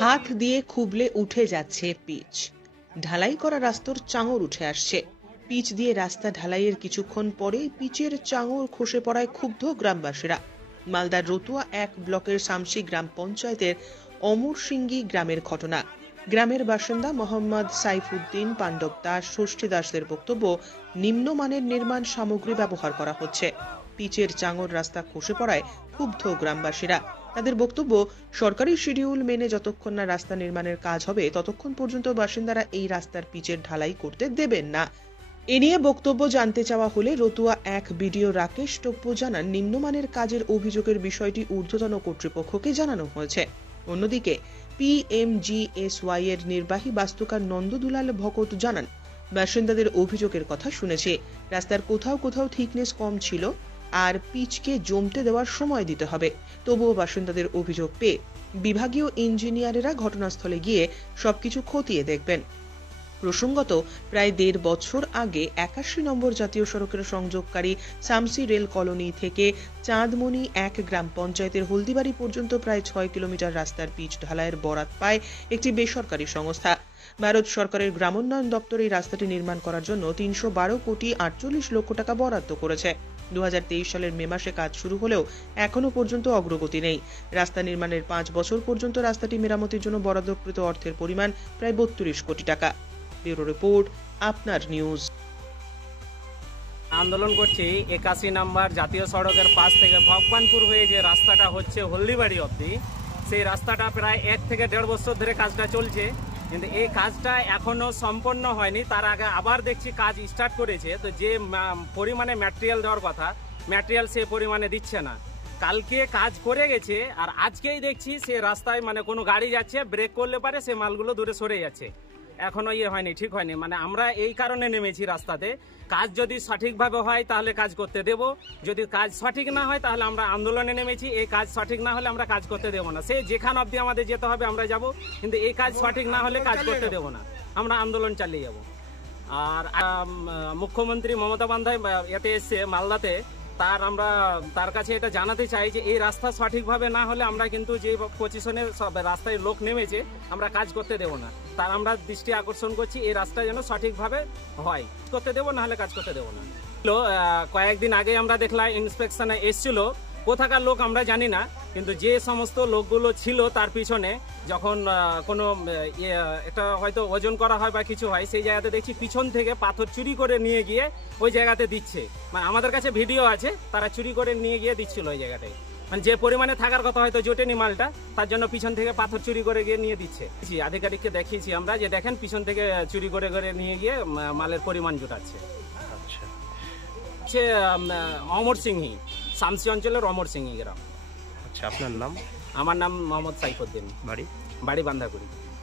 হাত দিয়ে খুবলে উঠে যাচ্ছে পিচ। ঢালাই করা রাস্তার চাঙর উঠে আসছে। পিচ দিয়ে রাস্তা ঢালাইয়ের কিছুক্ষণ পরে পিচের চাঙর খসে পড়ায় ক্ষুব্ধ গ্রামবাসীরা। মালদার রতুয়া ১ ব্লকের শামসি গ্রাম পঞ্চায়েতের অমরসিঙ্গি গ্রামের ঘটনা। গ্রামের বাসিন্দা মোহাম্মদ সাইফুদ্দিন, পাণ্ডব দাস, ষষ্ঠী দাসদের বক্তব্য, নিম্নমানের নির্মাণ সামগ্রী ব্যবহার করা হচ্ছে। পিচের চাঙর রাস্তা খসে পড়ায় ক্ষুব্ধ গ্রামবাসীরা। তাদের বক্তব্য, সরকারি শিডিউল মেনে যতক্ষণ না রাস্তা নির্মাণের কাজ হবে ততক্ষণ পর্যন্ত বাসিন্দারা এই রাস্তার পিচের ঢালাই করতে দেবেন না। এ নিয়ে বক্তব্য জানতে চাওয়া হলে রতুয়া ১ বিডিও রাকেশ টপ্পো জানান, নিম্নমানের কাজের অভিযোগের বিষয়টি ঊর্ধ্বতন কর্তৃপক্ষকে জানানো হয়েছে। অন্যদিকে PMGSY এর নির্বাহী বাস্তুকার নন্দদুলাল ভকত জানান, বাসিন্দাদের অভিযোগের কথা শুনেছে। রাস্তার কোথাও কোথাও থিকনেস কম ছিল আর পিচকে জমতে দেওয়ার সময় দিতে হবে। তবুও বাসিন্দাদের অভিযোগ পেয়ে বিভাগীয় ইঞ্জিনিয়ারেরা ঘটনাস্থলে গিয়ে সবকিছু খতিয়ে দেখবেন। প্রসঙ্গত, প্রায় ১.৫ বছর আগে ৮১ নম্বর জাতীয় সড়কের সংযোগকারী শামসি রেল কলোনি থেকে চাঁদমণি ১ গ্রাম পঞ্চায়েতের হলদিবাড়ি পর্যন্ত প্রায় ৬ কিলোমিটার রাস্তার পিচ ঢালাইয়ের বরাত পায় একটি বেসরকারি সংস্থা। ভারত সরকারের গ্রামোন্নয়ন দপ্তর এই রাস্তাটি নির্মাণ করার জন্য ৩১২ কোটি ৪৮ লক্ষ টাকা বরাদ্দ করেছে। ২০২৩ সালের মে মাসে কাজ শুরু হলেও এখনো পর্যন্ত অগ্রগতি নেই। রাস্তা নির্মাণের ৫ বছর পর্যন্ত রাস্তাটি মেরামতির জন্য বরাদ্দকৃত অর্থের পরিমাণ প্রায় ৩২ কোটি টাকা। ব্যুরো রিপোর্ট, আপনার নিউজ। আন্দোলন করছি ৮১ নম্বর জাতীয় সড়কের পাশ থেকে ভগবানপুর হয়ে যে রাস্তাটা হচ্ছে হলদিবাড়ি অবধি, সেই রাস্তাটা প্রায় ১ থেকে ১.৫ বছর ধরে কাজটা চলছে, কিন্তু এই কাজটা এখনো সম্পন্ন হয়নি। তার আগে আবার দেখছি কাজ স্টার্ট করেছে, তো যে পরিমাণে ম্যাটেরিয়াল দেওয়ার কথা ম্যাটেরিয়াল সে পরিমাণে দিচ্ছে না। কালকে কাজ করে গেছে আর আজকেই দেখছি সে রাস্তায় কোনো গাড়ি যাচ্ছে, ব্রেক করলে পারে সে মালগুলো দূরে সরে যাচ্ছে। এখনো হয়নি, ঠিক হয়নি। আমরা এই কারণে নেমেছি রাস্তাতে, কাজ যদি সঠিকভাবে হয় তাহলে কাজ করতে দেব, যদি কাজ সঠিক না হয় তাহলে আমরা আন্দোলনে নেমেছি। এই কাজ সঠিক না হলে আমরা কাজ করতে দেব না। সে যেখান অবধি আমাদের যেতে হবে আমরা যাব, কিন্তু এই কাজ সঠিক না হলে কাজ করতে দেব না, আমরা আন্দোলন চালিয়ে যাব। আর মুখ্যমন্ত্রী মমতা বন্দ্যোপাধ্যায় এতে এসছে মালদাতে, তার কাছে এটা জানাতে চাই যে এই রাস্তা সঠিকভাবে না হলে আমরা কিন্তু যে পজিশনে সব রাস্তায় লোক নেমেছে আমরা কাজ করতে দেব না। তার আমরা দৃষ্টি আকর্ষণ করছি, এই রাস্তা যেন সঠিকভাবে হয়, করতে দেবো না হলে কাজ করতে দেবো না। কয়েকদিন আগে আমরা দেখলাম ইন্সপেকশনে এসছিল, কোথাকার লোক আমরা জানি না, কিন্তু যে সমস্ত লোকগুলো ছিল তার পিছনে যখন কোনো এটা হয়তো ওজন করা হয় বা কিছু হয়, সেই জায়গাতে দেখছি পিছন থেকে পাথর চুরি করে নিয়ে গিয়ে ওই জায়গাতে দিচ্ছে। আমাদের কাছে ভিডিও আছে, তারা চুরি করে নিয়ে গিয়ে দিচ্ছিল ওই জায়গাটায়। যে পরিমাণে থাকার কথা হয়তো জোটেনি মালটা, তার জন্য পিছন থেকে পাথর চুরি করে গিয়ে নিয়ে দিচ্ছে। আধিকারিককে দেখিয়েছি আমরা যে দেখেন পিছন থেকে চুরি করে নিয়ে গিয়ে মালের পরিমাণ জোটাচ্ছে। হচ্ছে অমরসিংহি, শামসি অঞ্চলের অমরসিংহি গ্রাম। আচ্ছা, আপনার নাম? আমার নাম মোহাম্মদ সাইফুদ্দিন, বাড়ি বান্ধাকুড়ি।